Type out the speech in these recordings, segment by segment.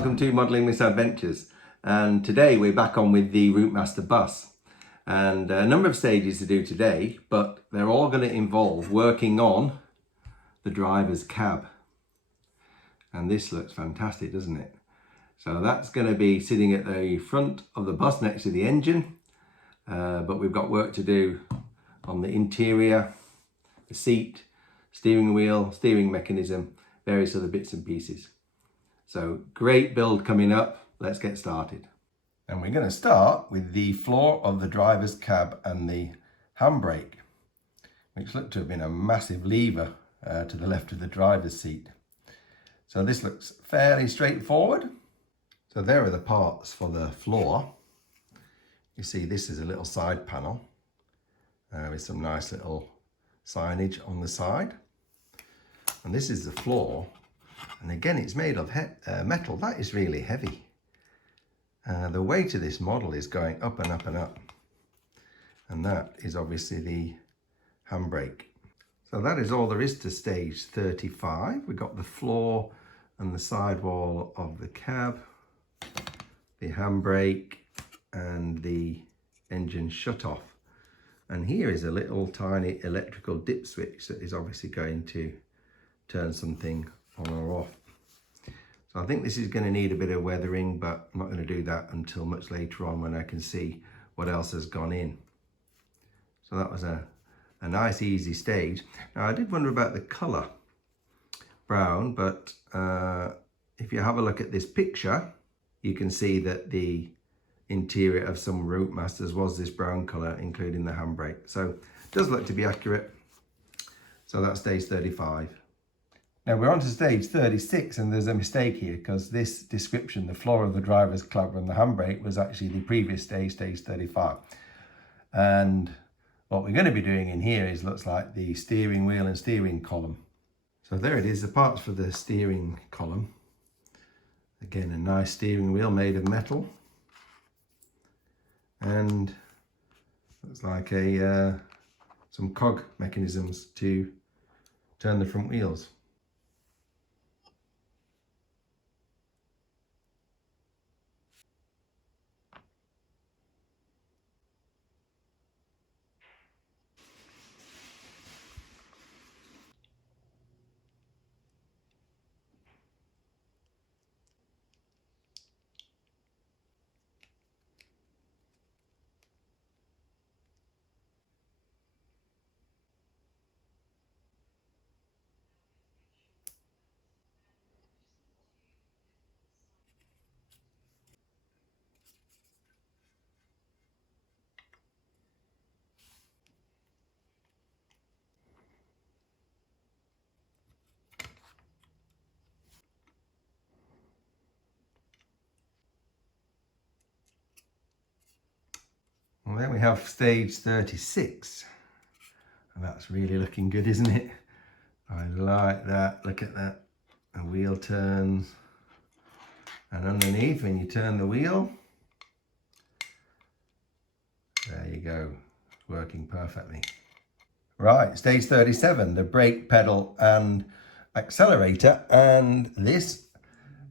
welcome to Modelling Misadventures, and today we're back on with the Routemaster bus, and a number of stages to do today, but they're all going to involve working on the driver's cab, and this looks fantastic, doesn't it? So that's going to be sitting at the front of the bus next to the engine, but we've got work to do on the interior, the seat, steering wheel, steering mechanism, various other bits and pieces. So great build coming up. Let's get started. And we're going to start with the floor of the driver's cab and the handbrake, which looked to have been a massive lever to the left of the driver's seat. So this looks fairly straightforward. So there are the parts for the floor. You see this is a little side panel with some nice little signage on the side. And this is the floor. And again, it's made of metal. That is really heavy. The weight of this model is going up and up and up. And that is obviously the handbrake. So that is all there is to stage 35. We've got the floor and the sidewall of the cab, the handbrake and the engine shut-off. And here is a little tiny electrical dip switch that is obviously going to turn something on or off. So I think this is going to need a bit of weathering, but I'm not going to do that until much later on when I can see what else has gone in. So that was a nice easy stage. Now I did wonder about the colour, brown, but if you have a look at this picture, you can see that the interior of some Routemasters was this brown colour, including the handbrake. So it does look to be accurate. So that's stage 35. Now we're on to stage 36, and there's a mistake here because this description, the floor of the driver's cab and the handbrake, was actually the previous stage, stage 35. And what we're going to be doing in here is looks like the steering wheel and steering column. So there it is, the parts for the steering column. Again, a nice steering wheel made of metal. And looks like some cog mechanisms to turn the front wheels. Well, then we have stage 36, and that's really looking good, isn't it? I like that. Look at that. The wheel turns, and underneath, when you turn the wheel, there you go, it's working perfectly. Right, stage 37, the brake pedal and accelerator, and this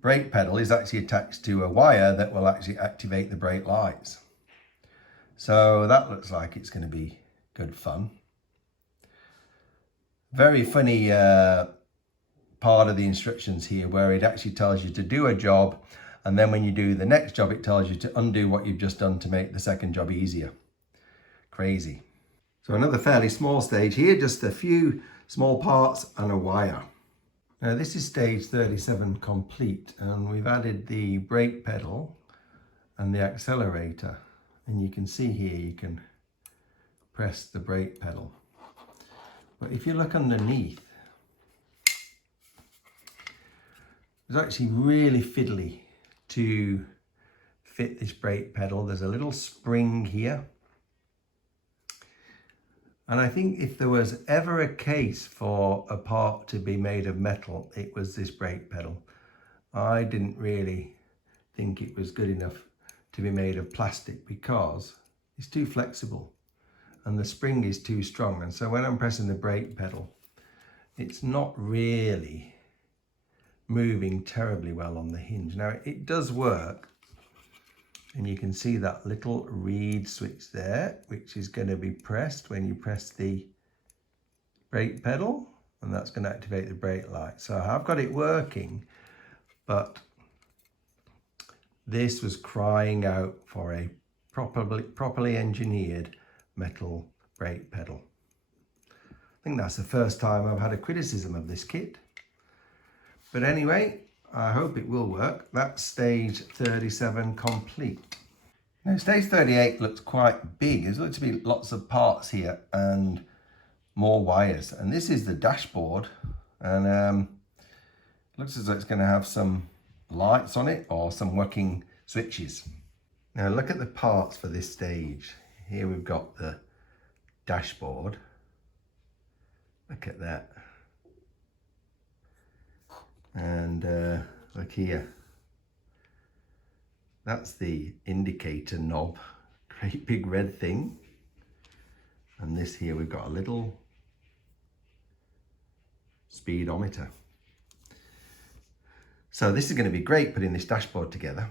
brake pedal is actually attached to a wire that will actually activate the brake lights. So that looks like it's going to be good fun. Very funny part of the instructions here where it actually tells you to do a job, and then when you do the next job it tells you to undo what you've just done to make the second job easier. Crazy. So another fairly small stage here, just a few small parts and a wire. Now this is stage 37 complete, and we've added the brake pedal and the accelerator. And you can see here, you can press the brake pedal. But if you look underneath, it's actually really fiddly to fit this brake pedal. There's a little spring here. And I think if there was ever a case for a part to be made of metal, it was this brake pedal. I didn't really think it was good enough to be made of plastic because it's too flexible and the spring is too strong, and so when I'm pressing the brake pedal it's not really moving terribly well on the hinge. Now it does work, and you can see that little reed switch there, which is going to be pressed when you press the brake pedal, and that's going to activate the brake light. So I've got it working, but this was crying out for a properly engineered metal brake pedal. I think that's the first time I've had a criticism of this kit. But anyway, I hope it will work. That's stage 37 complete. Now stage 38 looks quite big. There's looks to be lots of parts here and more wires. And this is the dashboard, and looks as though it's going to have some lights on it or some working switches. Now look at the parts for this stage. Here we've got the dashboard. Look at that. And look here. That's the indicator knob. Great big red thing. And this here, we've got a little speedometer. So this is going to be great putting this dashboard together.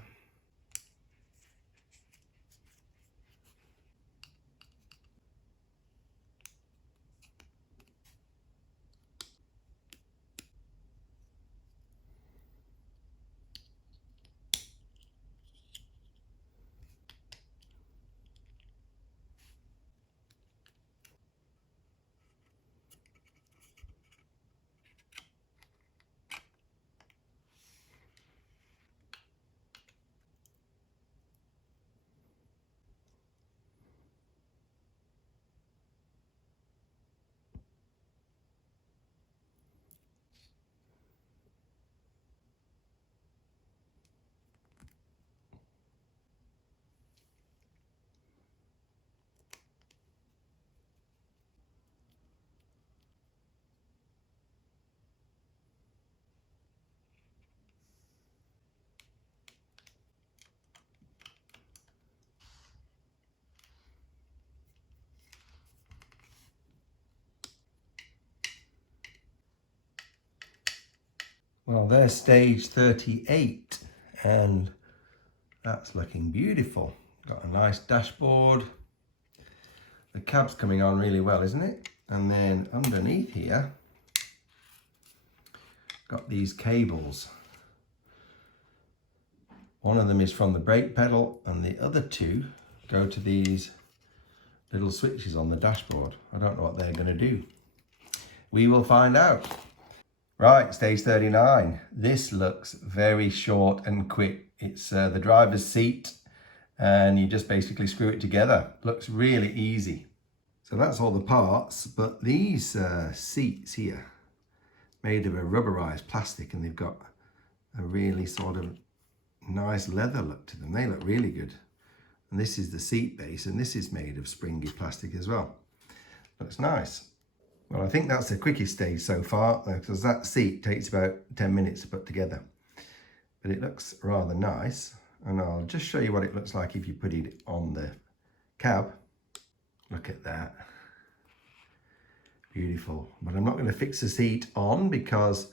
Well, there's stage 38, and that's looking beautiful. Got a nice dashboard. The cab's coming on really well, isn't it? And then underneath here, got these cables. One of them is from the brake pedal, and the other two go to these little switches on the dashboard. I don't know what they're going to do. We will find out. Right, stage 39. This looks very short and quick. It's the driver's seat, and you just basically screw it together. Looks really easy. So that's all the parts, but these seats here, made of a rubberized plastic, and they've got a really sort of nice leather look to them. They look really good. And this is the seat base, and this is made of springy plastic as well. Looks nice. Well, I think that's the quickest stage so far, because that seat takes about 10 minutes to put together. But it looks rather nice, and I'll just show you what it looks like if you put it on the cab. Look at that. Beautiful. But I'm not going to fix the seat on because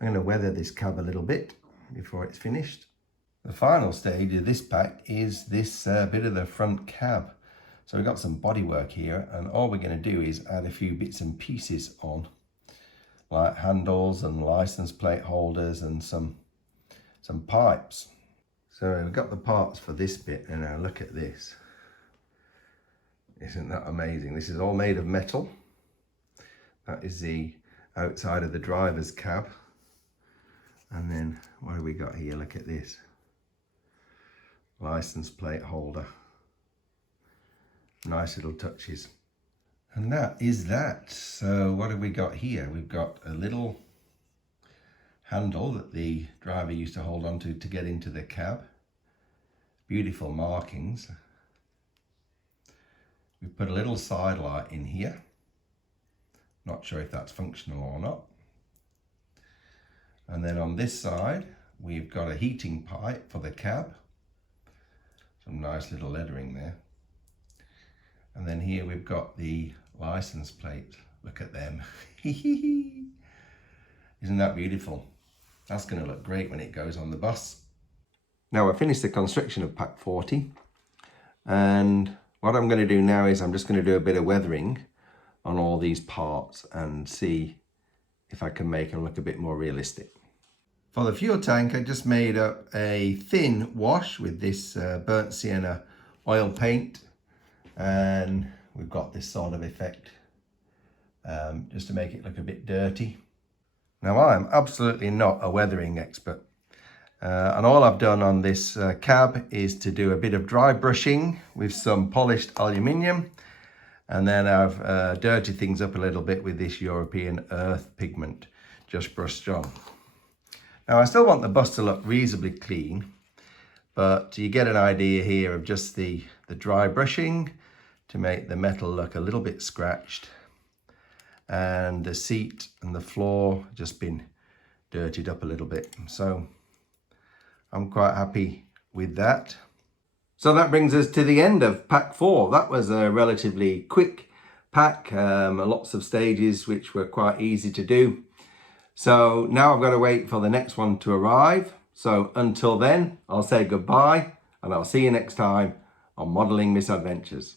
I'm going to weather this cab a little bit before it's finished. The final stage of this pack is this bit of the front cab. So we've got some bodywork here, and all we're going to do is add a few bits and pieces on, like handles and license plate holders and some pipes. So we've got the parts for this bit, and now look at this. Isn't that amazing? This is all made of metal. That is the outside of the driver's cab. And then what have we got here? Look at this. License plate holder. Nice little touches. And that is that. So what have we got here? We've got a little handle that the driver used to hold on to get into the cab. Beautiful markings. We've put a little side light in here. Not sure if that's functional or not. And then on this side, we've got a heating pipe for the cab. Some nice little lettering there. And then here we've got the license plate. Look at them. Isn't that beautiful? That's going to look great when it goes on the bus. Now I've finished the construction of pack 40, and what I'm going to do now is I'm just going to do a bit of weathering on all these parts and see if I can make them look a bit more realistic. For the fuel tank, I just made up a thin wash with this burnt sienna oil paint, and we've got this sort of effect just to make it look a bit dirty. Now I'm absolutely not a weathering expert, and all I've done on this cab is to do a bit of dry brushing with some polished aluminium, and then I've dirtied things up a little bit with this European earth pigment just brushed on. Now I still want the bus to look reasonably clean, but you get an idea here of just the dry brushing to make the metal look a little bit scratched, and the seat and the floor just been dirtied up a little bit. So I'm quite happy with that. So that brings us to the end of pack 4. That was a relatively quick pack, lots of stages which were quite easy to do. So now I've got to wait for the next one to arrive. So until then, I'll say goodbye, and I'll see you next time on Modelling Misadventures.